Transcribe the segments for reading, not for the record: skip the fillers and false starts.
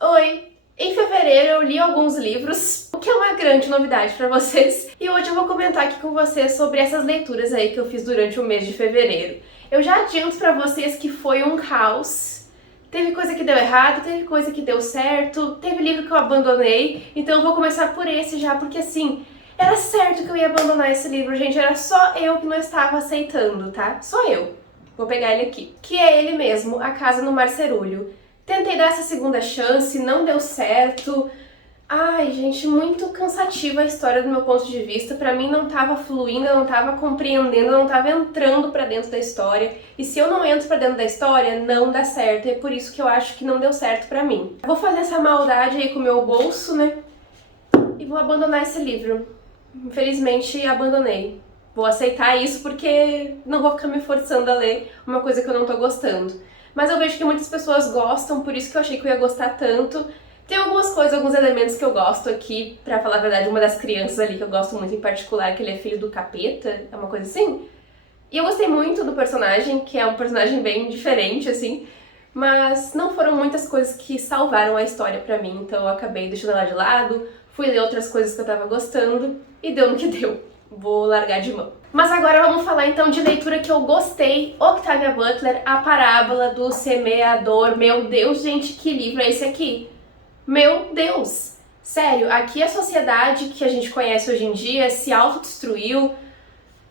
Oi! Em fevereiro eu li alguns livros, o que é uma grande novidade pra vocês, e hoje eu vou comentar aqui com vocês sobre essas leituras aí que eu fiz durante o mês de fevereiro. Eu já adianto pra vocês que foi um caos. Teve coisa que deu errado, teve coisa que deu certo, teve livro que eu abandonei, então eu vou começar por esse já, porque assim, era certo que eu ia abandonar esse livro, gente, era só eu que não estava aceitando, tá? Só eu. Vou pegar ele aqui. Que é ele mesmo, A Casa no Marcerulho. Tentei dar essa segunda chance, não deu certo. Ai, gente, muito cansativa a história do meu ponto de vista. Pra mim não tava fluindo, eu não tava compreendendo, eu não tava entrando pra dentro da história. E se eu não entro pra dentro da história, não dá certo. E é por isso que eu acho que não deu certo pra mim. Vou fazer essa maldade aí com o meu bolso, né? E vou abandonar esse livro. Infelizmente, abandonei. Vou aceitar isso porque não vou ficar me forçando a ler uma coisa que eu não tô gostando. Mas eu vejo que muitas pessoas gostam, por isso que eu achei que eu ia gostar tanto. Tem algumas coisas, alguns elementos que eu gosto aqui, pra falar a verdade, uma das crianças ali que eu gosto muito em particular, que ele é filho do capeta, é uma coisa assim. E eu gostei muito do personagem, que é um personagem bem diferente, assim, mas não foram muitas coisas que salvaram a história pra mim, então eu acabei deixando ela de lado, fui ler outras coisas que eu tava gostando e deu no que deu. Vou largar de mão. Mas agora vamos falar então de leitura que eu gostei. Octavia Butler, A Parábola do Semeador. Meu Deus, gente, que livro é esse aqui? Meu Deus! Sério, aqui a sociedade que a gente conhece hoje em dia se autodestruiu,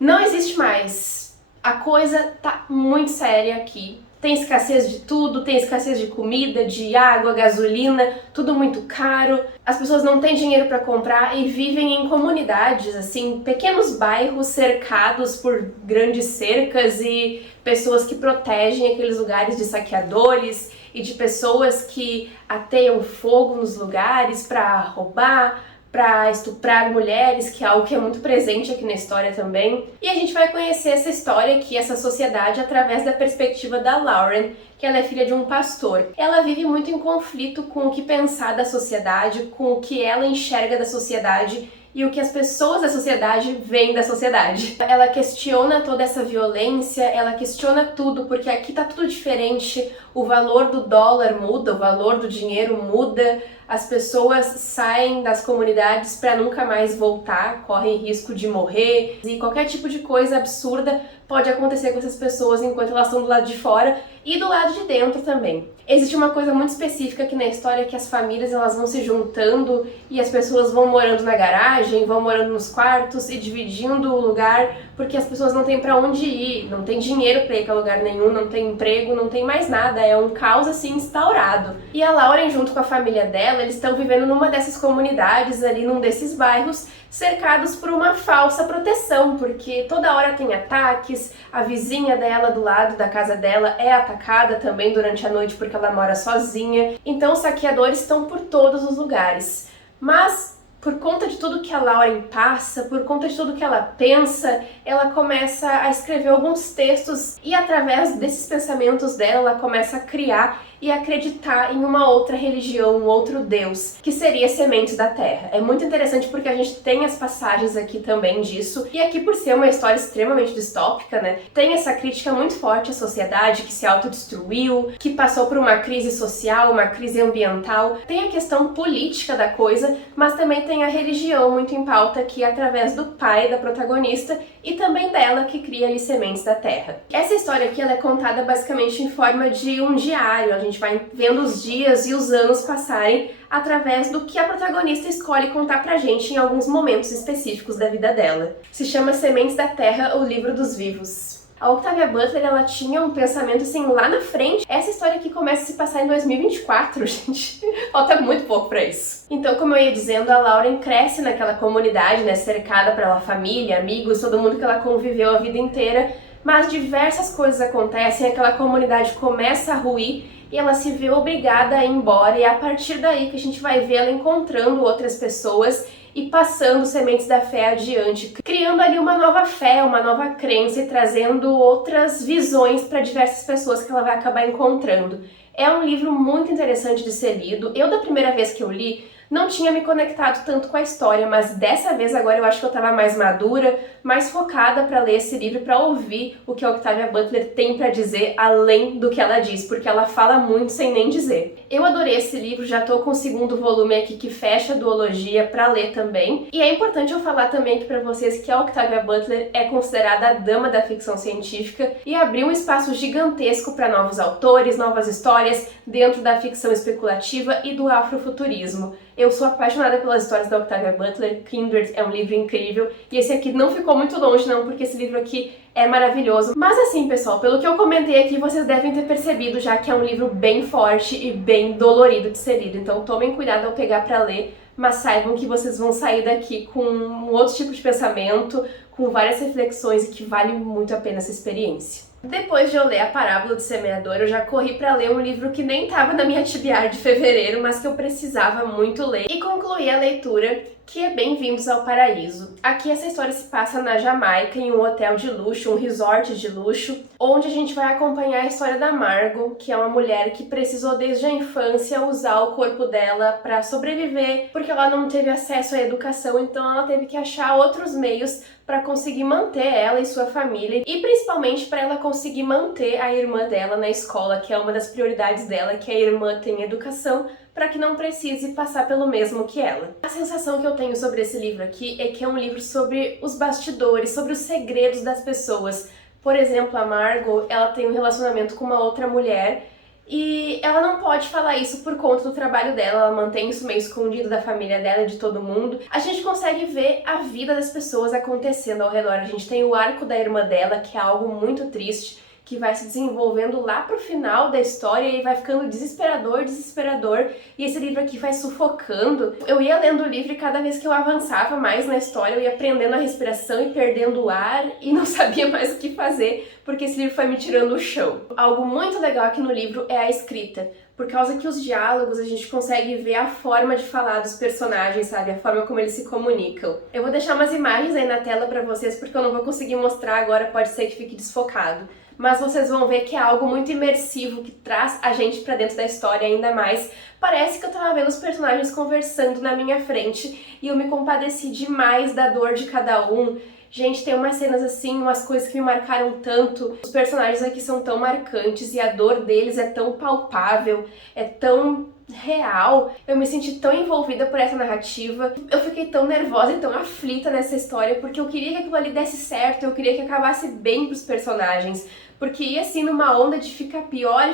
não existe mais. A coisa tá muito séria aqui. Tem escassez de tudo, tem escassez de comida, de água, gasolina, tudo muito caro. As pessoas não têm dinheiro para comprar e vivem em comunidades, assim, pequenos bairros cercados por grandes cercas e pessoas que protegem aqueles lugares de saqueadores e de pessoas que ateiam fogo nos lugares para roubar, para estuprar mulheres, que é algo que é muito presente aqui na história também. E a gente vai conhecer essa história aqui, essa sociedade, através da perspectiva da Lauren, que ela é filha de um pastor. Ela vive muito em conflito com o que pensar da sociedade, com o que ela enxerga da sociedade e o que as pessoas da sociedade veem da sociedade. Ela questiona toda essa violência, ela questiona tudo, porque aqui tá tudo diferente, o valor do dólar muda, o valor do dinheiro muda, as pessoas saem das comunidades para nunca mais voltar, correm risco de morrer, e qualquer tipo de coisa absurda pode acontecer com essas pessoas enquanto elas estão do lado de fora e do lado de dentro também. Existe uma coisa muito específica aqui na história, que as famílias elas vão se juntando e as pessoas vão morando na garagem, vão morando nos quartos e dividindo o lugar, porque as pessoas não têm para onde ir, não tem dinheiro para ir para lugar nenhum, não tem emprego, não tem mais nada, é um caos assim instaurado. E a Lauren, junto com a família dela, eles estão vivendo numa dessas comunidades ali, num desses bairros, cercados por uma falsa proteção, porque toda hora tem ataques, a vizinha dela do lado da casa dela é atacada também durante a noite porque ela mora sozinha, então os saqueadores estão por todos os lugares. Mas por conta de tudo que a Lauren passa, por conta de tudo que ela pensa, ela começa a escrever alguns textos e através desses pensamentos dela, ela começa a criar e acreditar em uma outra religião, um outro Deus, que seria Sementes da Terra. É muito interessante porque a gente tem as passagens aqui também disso, e aqui por ser uma história extremamente distópica, né, tem essa crítica muito forte à sociedade que se autodestruiu, que passou por uma crise social, uma crise ambiental, tem a questão política da coisa, mas também tem a religião muito em pauta aqui através do pai da protagonista e também dela que cria ali Sementes da Terra. Essa história aqui ela é contada basicamente em forma de um diário, a gente vai vendo os dias e os anos passarem através do que a protagonista escolhe contar pra gente em alguns momentos específicos da vida dela. Se chama Sementes da Terra, o Livro dos Vivos. A Octavia Butler, ela tinha um pensamento assim lá na frente. Essa história aqui começa a se passar em 2024, gente. Falta muito pouco pra isso. Então, como eu ia dizendo, a Lauren cresce naquela comunidade, né, cercada pela família, amigos, todo mundo que ela conviveu a vida inteira, mas diversas coisas acontecem, aquela comunidade começa a ruir e ela se vê obrigada a ir embora, e é a partir daí que a gente vai ver ela encontrando outras pessoas e passando sementes da fé adiante, criando ali uma nova fé, uma nova crença e trazendo outras visões para diversas pessoas que ela vai acabar encontrando. É um livro muito interessante de ser lido. Eu, da primeira vez que eu li, não tinha me conectado tanto com a história, mas dessa vez agora eu acho que eu estava mais madura, mais focada para ler esse livro, para ouvir o que a Octavia Butler tem para dizer além do que ela diz, porque ela fala muito sem nem dizer. Eu adorei esse livro, já tô com o segundo volume aqui que fecha a duologia pra ler também. E é importante eu falar também aqui pra vocês que a Octavia Butler é considerada a dama da ficção científica e abriu um espaço gigantesco para novos autores, novas histórias dentro da ficção especulativa e do afrofuturismo. Eu sou apaixonada pelas histórias da Octavia Butler, Kindred é um livro incrível, e esse aqui não ficou muito longe não, porque esse livro aqui é maravilhoso. Mas assim, pessoal, pelo que eu comentei aqui, vocês devem ter percebido já que é um livro bem forte e bem dolorido de ser lido, então tomem cuidado ao pegar para ler, mas saibam que vocês vão sair daqui com um outro tipo de pensamento, com várias reflexões e que vale muito a pena essa experiência. Depois de eu ler A Parábola do Semeador, eu já corri para ler um livro que nem estava na minha TBR de fevereiro, mas que eu precisava muito ler, e concluí a leitura, que é Bem-vindos ao Paraíso. Aqui essa história se passa na Jamaica, em um hotel de luxo, um resort de luxo, onde a gente vai acompanhar a história da Margot, que é uma mulher que precisou desde a infância usar o corpo dela para sobreviver, porque ela não teve acesso à educação, então ela teve que achar outros meios para conseguir manter ela e sua família, e principalmente para ela conseguir manter a irmã dela na escola, que é uma das prioridades dela, que a irmã tenha educação, para que não precise passar pelo mesmo que ela. A sensação que eu tenho sobre esse livro aqui é que é um livro sobre os bastidores, sobre os segredos das pessoas. Por exemplo, a Margot, ela tem um relacionamento com uma outra mulher e ela não pode falar isso por conta do trabalho dela, ela mantém isso meio escondido da família dela e de todo mundo. A gente consegue ver a vida das pessoas acontecendo ao redor. A gente tem o arco da irmã dela, que é algo muito triste, que vai se desenvolvendo lá pro final da história e vai ficando desesperador, e esse livro aqui vai sufocando. Eu ia lendo o livro e cada vez que eu avançava mais na história, eu ia prendendo a respiração e perdendo o ar e não sabia mais o que fazer, porque esse livro foi me tirando o chão. Algo muito legal aqui no livro é a escrita, por causa que os diálogos a gente consegue ver a forma de falar dos personagens, sabe? A forma como eles se comunicam. Eu vou deixar umas imagens aí na tela pra vocês, porque eu não vou conseguir mostrar agora, pode ser que fique desfocado. Mas vocês vão ver que é algo muito imersivo, que traz a gente pra dentro da história ainda mais. Parece que eu tava vendo os personagens conversando na minha frente e eu me compadeci demais da dor de cada um. Gente, tem umas cenas assim, umas coisas que me marcaram tanto. Os personagens aqui são tão marcantes e a dor deles é tão palpável, é tão real. Eu me senti tão envolvida por essa narrativa. Eu fiquei tão nervosa e tão aflita nessa história porque eu queria que aquilo ali desse certo, eu queria que acabasse bem pros personagens. Porque ia assim numa onda de ficar pior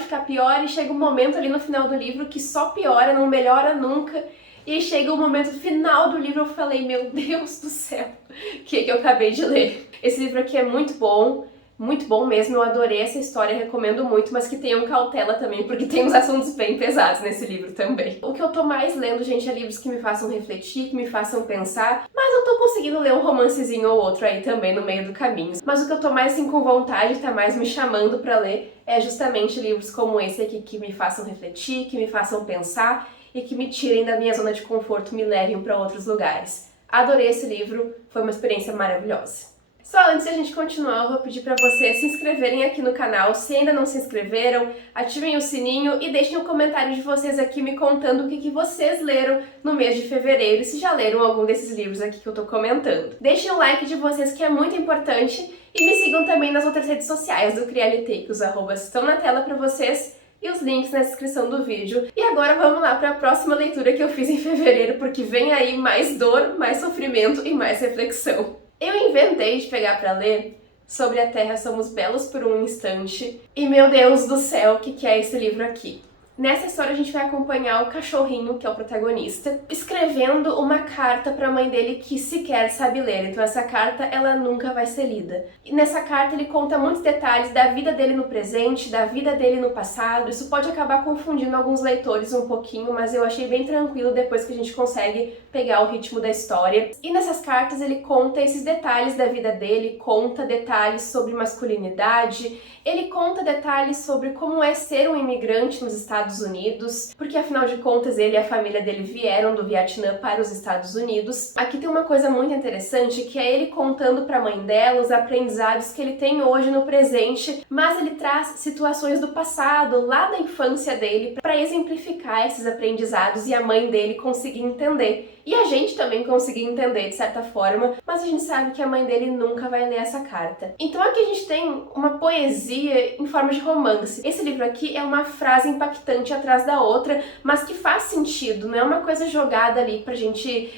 e chega um momento ali no final do livro que só piora, não melhora nunca. E aí chega o momento final do livro, eu falei, meu Deus do céu, o que eu acabei de ler? Esse livro aqui é muito bom mesmo, eu adorei essa história, recomendo muito, mas que tenham cautela também, porque tem uns assuntos bem pesados nesse livro também. O que eu tô mais lendo, gente, é livros que me façam refletir, que me façam pensar, mas eu tô conseguindo ler um romancezinho ou outro aí também no meio do caminho. Mas o que eu tô mais assim com vontade, tá mais me chamando pra ler, é justamente livros como esse aqui que me façam refletir, que me façam pensar, e que me tirem da minha zona de conforto, me levem para outros lugares. Adorei esse livro, foi uma experiência maravilhosa. Só antes de a gente continuar, eu vou pedir para vocês se inscreverem aqui no canal, se ainda não se inscreveram, ativem o sininho e deixem um comentário de vocês aqui me contando o que vocês leram no mês de fevereiro e se já leram algum desses livros aqui que eu tô comentando. Deixem o like de vocês que é muito importante e me sigam também nas outras redes sociais do Crialitei, que os arrobas estão na tela para vocês e os links na descrição do vídeo. E agora vamos lá para a próxima leitura que eu fiz em fevereiro, porque vem aí mais dor, mais sofrimento e mais reflexão. Eu inventei de pegar para ler Sobre a Terra Somos Belos por um Instante, e meu Deus do céu, o que é esse livro aqui? Nessa história a gente vai acompanhar o cachorrinho, que é o protagonista, escrevendo uma carta para a mãe dele que sequer sabe ler. Então essa carta, ela nunca vai ser lida. E nessa carta ele conta muitos detalhes da vida dele no presente, da vida dele no passado. Isso pode acabar confundindo alguns leitores um pouquinho, mas eu achei bem tranquilo depois que a gente consegue pegar o ritmo da história. E nessas cartas ele conta esses detalhes da vida dele, conta detalhes sobre masculinidade, ele conta detalhes sobre como é ser um imigrante nos Estados Unidos, porque afinal de contas ele e a família dele vieram do Vietnã para os Estados Unidos. Aqui tem uma coisa muito interessante, que é ele contando para a mãe dela os aprendizados que ele tem hoje no presente, mas ele traz situações do passado, lá da infância dele, para exemplificar esses aprendizados e a mãe dele conseguir entender. E a gente também conseguir entender de certa forma, mas a gente sabe que a mãe dele nunca vai ler essa carta. Então aqui a gente tem uma poesia em forma de romance. Esse livro aqui é uma frase impactante impactante atrás da outra, mas que faz sentido, não é uma coisa jogada ali pra gente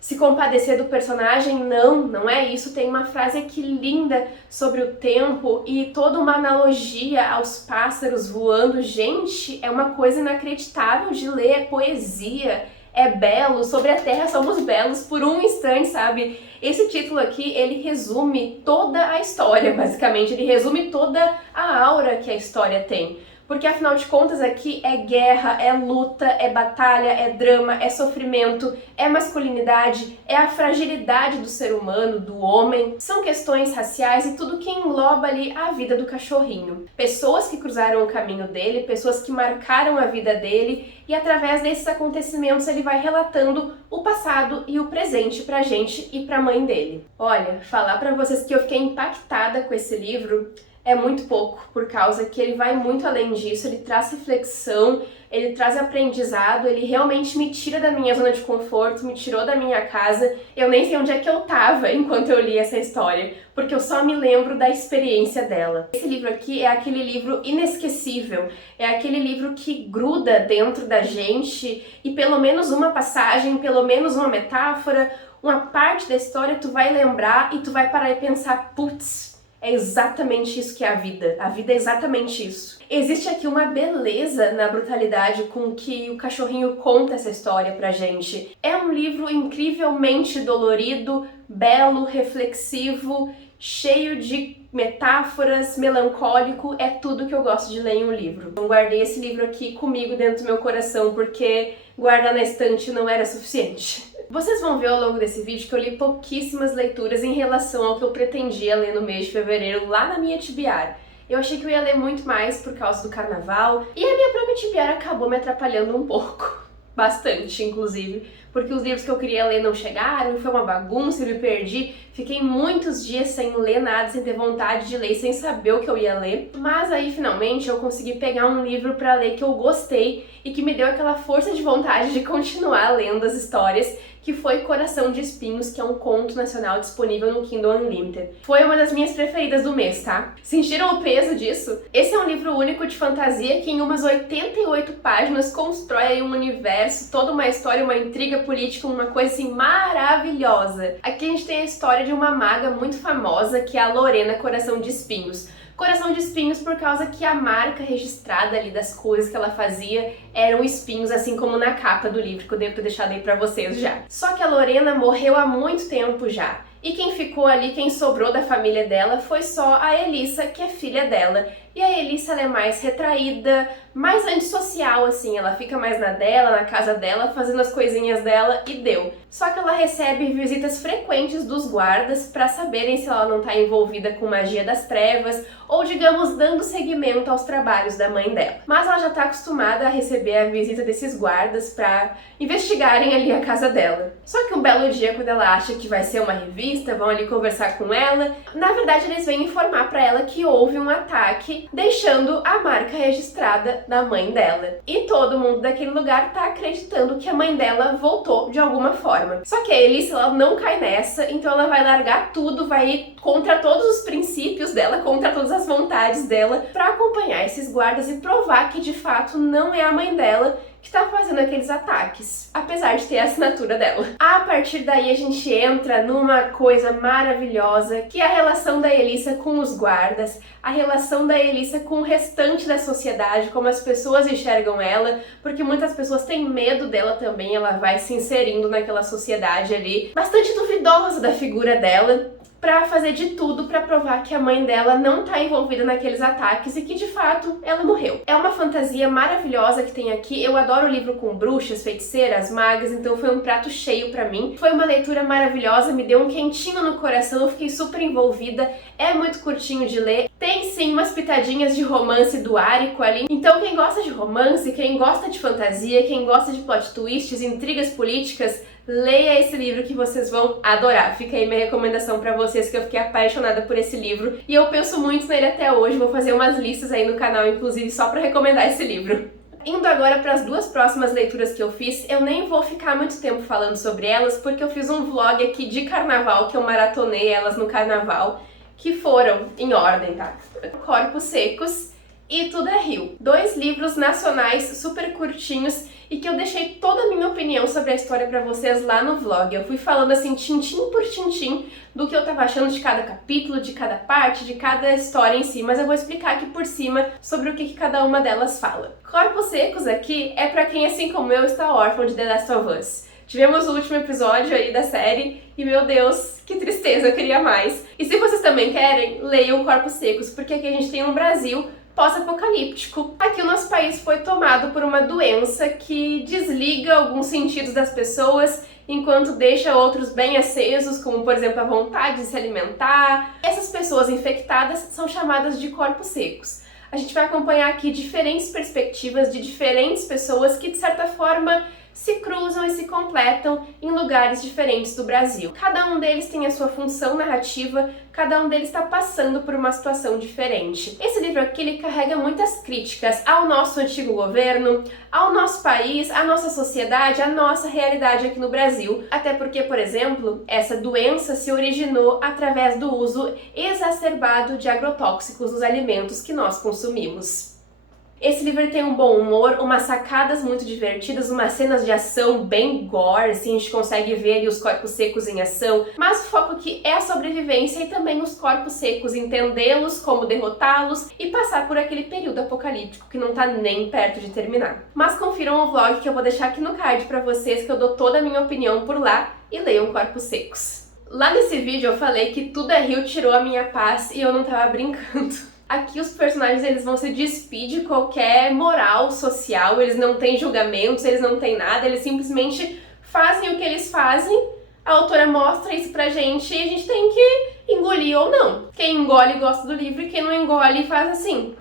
se compadecer do personagem, não é isso. Tem uma frase aqui linda sobre o tempo e toda uma analogia aos pássaros voando. Gente, é uma coisa inacreditável de ler, é poesia, é belo, sobre a Terra somos belos por um instante, sabe? Esse título aqui, ele resume toda a história, basicamente, ele resume toda a aura que a história tem. Porque afinal de contas aqui é guerra, é luta, é batalha, é drama, é sofrimento, é masculinidade, é a fragilidade do ser humano, do homem. São questões raciais e tudo que engloba ali a vida do cachorrinho. Pessoas que cruzaram o caminho dele, pessoas que marcaram a vida dele, e através desses acontecimentos ele vai relatando o passado e o presente pra gente e pra mãe dele. Olha, falar pra vocês que eu fiquei impactada com esse livro é muito pouco, por causa que ele vai muito além disso, ele traz reflexão, ele traz aprendizado, ele realmente me tira da minha zona de conforto, me tirou da minha casa. Eu nem sei onde é que eu tava enquanto eu li essa história, porque eu só me lembro da experiência dela. Esse livro aqui é aquele livro inesquecível, é aquele livro que gruda dentro da gente e pelo menos uma passagem, pelo menos uma metáfora, uma parte da história tu vai lembrar e tu vai parar e pensar, putz, é exatamente isso que é a vida é exatamente isso. Existe aqui uma beleza na brutalidade com que o cachorrinho conta essa história pra gente. É um livro incrivelmente dolorido, belo, reflexivo, cheio de metáforas, melancólico, é tudo que eu gosto de ler em um livro. Eu guardei esse livro aqui comigo dentro do meu coração porque guardar na estante não era suficiente. Vocês vão ver ao longo desse vídeo que eu li pouquíssimas leituras em relação ao que eu pretendia ler no mês de fevereiro lá na minha TBR. Eu achei que eu ia ler muito mais por causa do carnaval e a minha própria TBR acabou me atrapalhando um pouco. Bastante, inclusive, porque os livros que eu queria ler não chegaram, e foi uma bagunça, eu me perdi. Fiquei muitos dias sem ler nada, sem ter vontade de ler, sem saber o que eu ia ler. Mas aí, finalmente, eu consegui pegar um livro pra ler que eu gostei e que me deu aquela força de vontade de continuar lendo as histórias, que foi Coração de Espinhos, que é um conto nacional disponível no Kindle Unlimited. Foi uma das minhas preferidas do mês, tá? Sentiram o peso disso? Esse é um livro único de fantasia que em umas 88 páginas constrói aí um universo, toda uma história, uma intriga política, uma coisa assim maravilhosa. Aqui a gente tem a história de uma maga muito famosa, que é a Lorena Coração de Espinhos. Coração de espinhos por causa que a marca registrada ali das coisas que ela fazia eram espinhos, assim como na capa do livro, que eu devo ter deixado aí pra vocês já. Só que a Lorena morreu há muito tempo já. E quem ficou ali, quem sobrou da família dela, foi só a Elissa, que é filha dela. E a Elissa, ela é mais retraída, mais antissocial, assim. Ela fica mais na dela, na casa dela, fazendo as coisinhas dela e deu. Só que ela recebe visitas frequentes dos guardas pra saberem se ela não tá envolvida com magia das trevas ou, digamos, dando seguimento aos trabalhos da mãe dela. Mas ela já tá acostumada a receber a visita desses guardas pra investigarem ali a casa dela. Só que um belo dia, quando ela acha que vai ser uma revista, vão ali conversar com ela, na verdade eles vêm informar pra ela que houve um ataque, deixando a marca registrada da mãe dela. E todo mundo daquele lugar tá acreditando que a mãe dela voltou de alguma forma. Só que a Elissa, ela não cai nessa, então ela vai largar tudo, vai ir contra todos os princípios dela, contra todas as vontades dela, pra acompanhar esses guardas e provar que de fato não é a mãe dela que tá fazendo aqueles ataques, apesar de ter a assinatura dela. A partir daí a gente entra numa coisa maravilhosa, que é a relação da Elissa com os guardas, a relação da Elissa com o restante da sociedade, como as pessoas enxergam ela, porque muitas pessoas têm medo dela também, ela vai se inserindo naquela sociedade ali, bastante duvidosa da figura dela, pra fazer de tudo pra provar que a mãe dela não tá envolvida naqueles ataques e que de fato ela morreu. É uma fantasia maravilhosa que tem aqui. Eu adoro livro com bruxas, feiticeiras, magas, então foi um prato cheio pra mim. Foi uma leitura maravilhosa, me deu um quentinho no coração, eu fiquei super envolvida. É muito curtinho de ler. Tem sim umas pitadinhas de romance do Árico ali. Então quem gosta de romance, quem gosta de fantasia, quem gosta de plot twists, intrigas políticas, leia esse livro que vocês vão adorar. Fica aí minha recomendação pra vocês, que eu fiquei apaixonada por esse livro e eu penso muito nele até hoje. Vou fazer umas listas aí no canal, inclusive, só pra recomendar esse livro. Indo agora para as duas próximas leituras que eu fiz, eu nem vou ficar muito tempo falando sobre elas, porque eu fiz um vlog aqui de carnaval, que eu maratonei elas no carnaval, que foram, em ordem, tá? Corpos Secos e Tudo é Rio. 2 livros nacionais super curtinhos e que eu deixei toda a minha opinião sobre a história pra vocês lá no vlog. Eu fui falando assim, tintim por tintim, do que eu tava achando de cada capítulo, de cada parte, de cada história em si, mas eu vou explicar aqui por cima sobre o que cada uma delas fala. Corpos Secos aqui é pra quem, assim como eu, está órfão de The Last of Us. Tivemos o último episódio aí da série e, meu Deus, que tristeza, eu queria mais. E se vocês também querem, leiam Corpos Secos, porque aqui a gente tem um Brasil pós-apocalíptico. Aqui o nosso país foi tomado por uma doença que desliga alguns sentidos das pessoas, enquanto deixa outros bem acesos, como por exemplo a vontade de se alimentar. Essas pessoas infectadas são chamadas de corpos secos. A gente vai acompanhar aqui diferentes perspectivas de diferentes pessoas que, de certa forma, se cruzam e se completam em lugares diferentes do Brasil. Cada um deles tem a sua função narrativa, cada um deles está passando por uma situação diferente. Esse livro aqui, ele carrega muitas críticas ao nosso antigo governo, ao nosso país, à nossa sociedade, à nossa realidade aqui no Brasil. Até porque, por exemplo, essa doença se originou através do uso exacerbado de agrotóxicos nos alimentos que nós consumimos. Esse livro tem um bom humor, umas sacadas muito divertidas, umas cenas de ação bem gore, assim, a gente consegue ver ali os corpos secos em ação, mas o foco aqui é a sobrevivência e também os corpos secos, entendê-los, como derrotá-los e passar por aquele período apocalíptico que não tá nem perto de terminar. Mas confiram o vlog que eu vou deixar aqui no card pra vocês, que eu dou toda a minha opinião por lá, e leiam Corpos Secos. Lá nesse vídeo eu falei que Tudo é Rio tirou a minha paz e eu não tava brincando. Aqui os personagens, eles vão se despir de qualquer moral social, eles não têm julgamentos, eles não têm nada, eles simplesmente fazem o que eles fazem, a autora mostra isso pra gente e a gente tem que engolir ou não. Quem engole gosta do livro e quem não engole faz assim,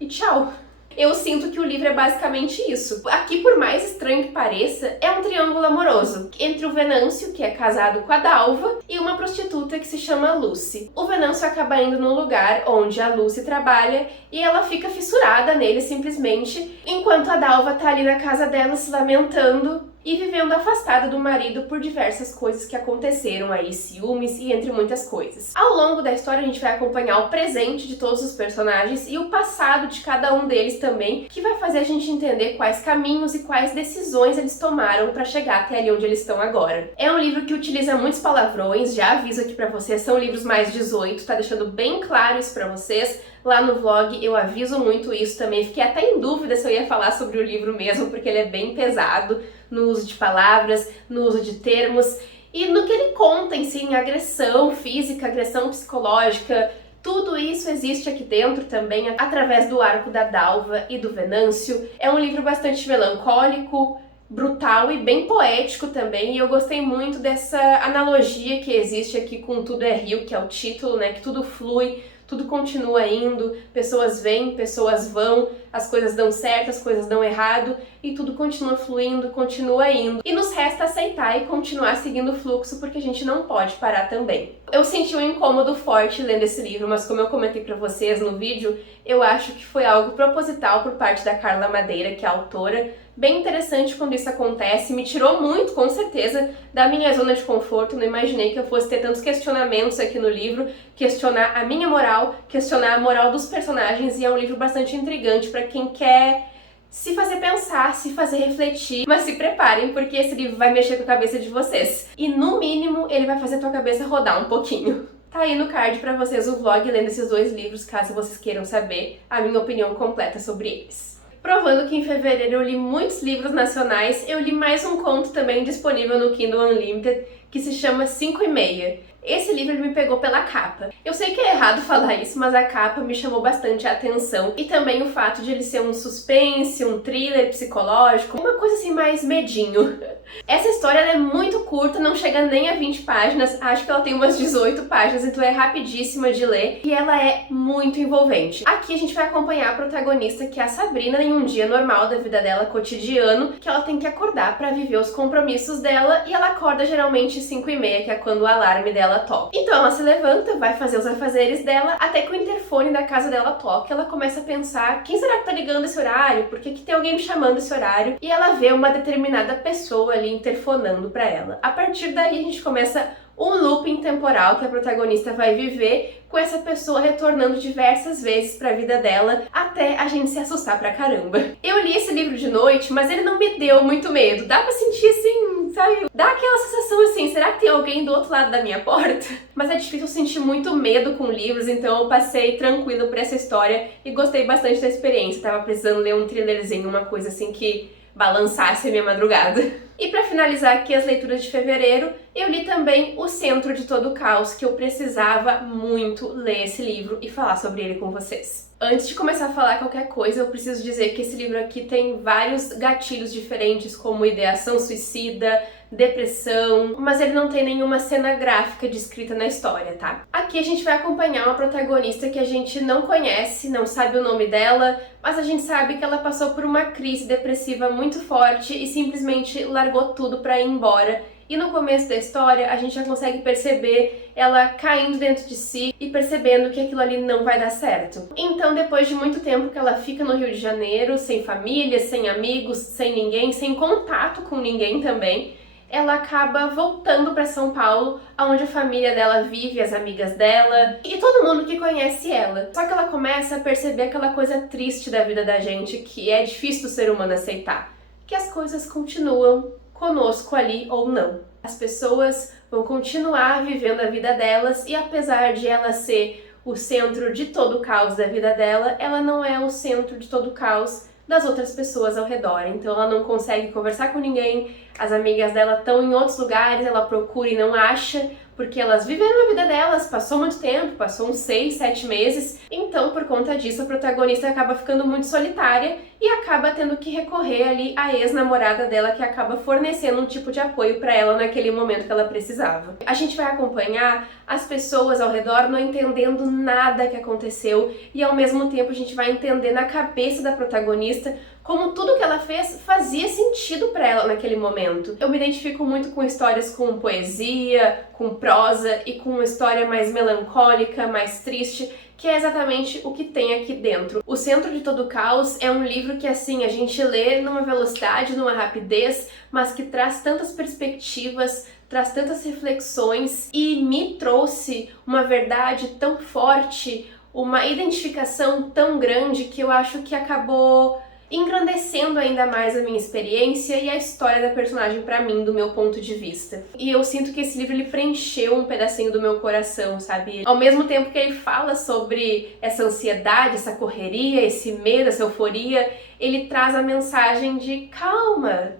e tchau. Eu sinto que o livro é basicamente isso. Aqui, por mais estranho que pareça, é um triângulo amoroso entre o Venâncio, que é casado com a Dalva, e uma prostituta que se chama Lucy. O Venâncio acaba indo no lugar onde a Lucy trabalha e ela fica fissurada nele simplesmente, enquanto a Dalva tá ali na casa dela se lamentando e vivendo afastada do marido por diversas coisas que aconteceram aí, ciúmes e entre muitas coisas. Ao longo da história a gente vai acompanhar o presente de todos os personagens e o passado de cada um deles também, que vai fazer a gente entender quais caminhos e quais decisões eles tomaram para chegar até ali onde eles estão agora. É um livro que utiliza muitos palavrões, já aviso aqui pra vocês, são livros mais 18, tá deixando bem claro isso pra vocês. Lá no vlog eu aviso muito isso também, fiquei até em dúvida se eu ia falar sobre o livro mesmo, porque ele é bem pesado no uso de palavras, no uso de termos e no que ele conta em si, em agressão física, agressão psicológica. Tudo isso existe aqui dentro também, através do arco da Dalva e do Venâncio. É um livro bastante melancólico, brutal e bem poético também, e eu gostei muito dessa analogia que existe aqui com Tudo é Rio, que é o título, né, que tudo flui, tudo continua indo, pessoas vêm, pessoas vão, as coisas dão certo, as coisas dão errado, e tudo continua fluindo, continua indo. E nos resta aceitar e continuar seguindo o fluxo, porque a gente não pode parar também. Eu senti um incômodo forte lendo esse livro, mas como eu comentei pra vocês no vídeo, eu acho que foi algo proposital por parte da Carla Madeira, que é a autora. Bem interessante quando isso acontece, me tirou muito, com certeza, da minha zona de conforto. Não imaginei que eu fosse ter tantos questionamentos aqui no livro, questionar a minha moral, questionar a moral dos personagens, e é um livro bastante intrigante para quem quer se fazer pensar, se fazer refletir. Mas se preparem, porque esse livro vai mexer com a cabeça de vocês. E no mínimo, ele vai fazer a tua cabeça rodar um pouquinho. Tá aí no card pra vocês o vlog lendo esses 2 livros, caso vocês queiram saber a minha opinião completa sobre eles. Provando que em fevereiro eu li muitos livros nacionais, eu li mais um conto também disponível no Kindle Unlimited, que se chama 5 e meia. Esse livro ele me pegou pela capa. Eu sei que é errado falar isso, mas a capa me chamou bastante a atenção. E também o fato de ele ser um suspense, um thriller psicológico, uma coisa assim mais medinho. Essa história ela é muito curta, não chega nem a 20 páginas, acho que ela tem umas 18 páginas, então é rapidíssima de ler e ela é muito envolvente. Aqui a gente vai acompanhar a protagonista, que é a Sabrina, em um dia normal da vida dela, cotidiano, que ela tem que acordar para viver os compromissos dela, e ela acorda geralmente 5 e meia, que é quando o alarme dela toca. Então ela se levanta, vai fazer os afazeres dela, até que o interfone da casa dela toca. Ela começa a pensar, quem será que tá ligando esse horário? Por que que tem alguém me chamando esse horário? E ela vê uma determinada pessoa pessoa ali interfonando pra ela. A partir daí a gente começa um looping temporal que a protagonista vai viver com essa pessoa retornando diversas vezes pra vida dela até a gente se assustar pra caramba. Eu li esse livro de noite, mas ele não me deu muito medo. Dá pra sentir assim, sabe? Dá aquela sensação assim, será que tem alguém do outro lado da minha porta? Mas é difícil sentir muito medo com livros, então eu passei tranquilo por essa história e gostei bastante da experiência. Tava precisando ler um thrillerzinho, uma coisa assim que balançasse a minha madrugada. E pra finalizar aqui as leituras de fevereiro, eu li também O Centro de Todo o Caos, que eu precisava muito ler esse livro e falar sobre ele com vocês. Antes de começar a falar qualquer coisa, eu preciso dizer que esse livro aqui tem vários gatilhos diferentes, como ideação suicida, depressão, mas ele não tem nenhuma cena gráfica descrita na história, tá? Aqui a gente vai acompanhar uma protagonista que a gente não conhece, não sabe o nome dela, mas a gente sabe que ela passou por uma crise depressiva muito forte e simplesmente largou tudo pra ir embora. E no começo da história, a gente já consegue perceber ela caindo dentro de si e percebendo que aquilo ali não vai dar certo. Então, depois de muito tempo que ela fica no Rio de Janeiro, sem família, sem amigos, sem ninguém, sem contato com ninguém também, ela acaba voltando para São Paulo, onde a família dela vive, as amigas dela e todo mundo que conhece ela. Só que ela começa a perceber aquela coisa triste da vida da gente, que é difícil do ser humano aceitar, que as coisas continuam conosco ali ou não. As pessoas vão continuar vivendo a vida delas e apesar de ela ser o centro de todo o caos da vida dela, ela não é o centro de todo o caos das outras pessoas ao redor. Então ela não consegue conversar com ninguém, as amigas dela estão em outros lugares, ela procura e não acha, porque elas viveram a vida delas, passou muito tempo, passou uns 6, 7 meses, então por conta disso a protagonista acaba ficando muito solitária e acaba tendo que recorrer ali à ex-namorada dela, que acaba fornecendo um tipo de apoio pra ela naquele momento que ela precisava. A gente vai acompanhar as pessoas ao redor não entendendo nada que aconteceu e ao mesmo tempo a gente vai entender na cabeça da protagonista como tudo que ela fez fazia sentido pra ela naquele momento. Eu me identifico muito com histórias com poesia, com prosa e com uma história mais melancólica, mais triste, que é exatamente o que tem aqui dentro. O Centro de Todo o Caos é um livro que, assim, a gente lê numa velocidade, numa rapidez, mas que traz tantas perspectivas, traz tantas reflexões e me trouxe uma verdade tão forte, uma identificação tão grande que eu acho que acabou engrandecendo ainda mais a minha experiência e a história da personagem pra mim, do meu ponto de vista. E eu sinto que esse livro ele preencheu um pedacinho do meu coração, sabe? Ao mesmo tempo que ele fala sobre essa ansiedade, essa correria, esse medo, essa euforia, ele traz a mensagem de calma,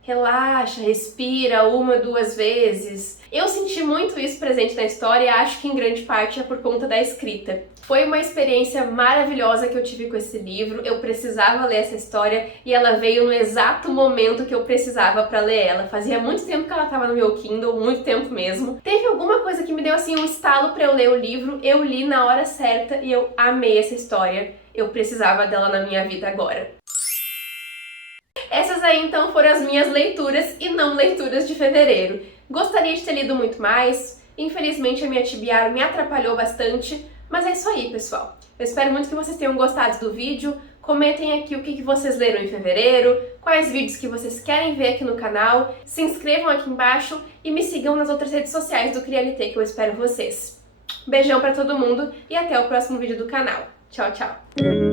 relaxa, respira 1, 2 vezes. Eu senti muito isso presente na história e acho que em grande parte é por conta da escrita. Foi uma experiência maravilhosa que eu tive com esse livro, eu precisava ler essa história e ela veio no exato momento que eu precisava pra ler ela. Fazia muito tempo que ela tava no meu Kindle, muito tempo mesmo. Teve alguma coisa que me deu assim um estalo pra eu ler o livro, eu li na hora certa e eu amei essa história. Eu precisava dela na minha vida agora. Essas aí então foram as minhas leituras e não leituras de fevereiro. Gostaria de ter lido muito mais, infelizmente a minha TBR me atrapalhou bastante, mas é isso aí, pessoal. Eu espero muito que vocês tenham gostado do vídeo, comentem aqui o que vocês leram em fevereiro, quais vídeos que vocês querem ver aqui no canal, se inscrevam aqui embaixo e me sigam nas outras redes sociais do CriaLT que eu espero vocês. Beijão pra todo mundo e até o próximo vídeo do canal. Tchau, tchau!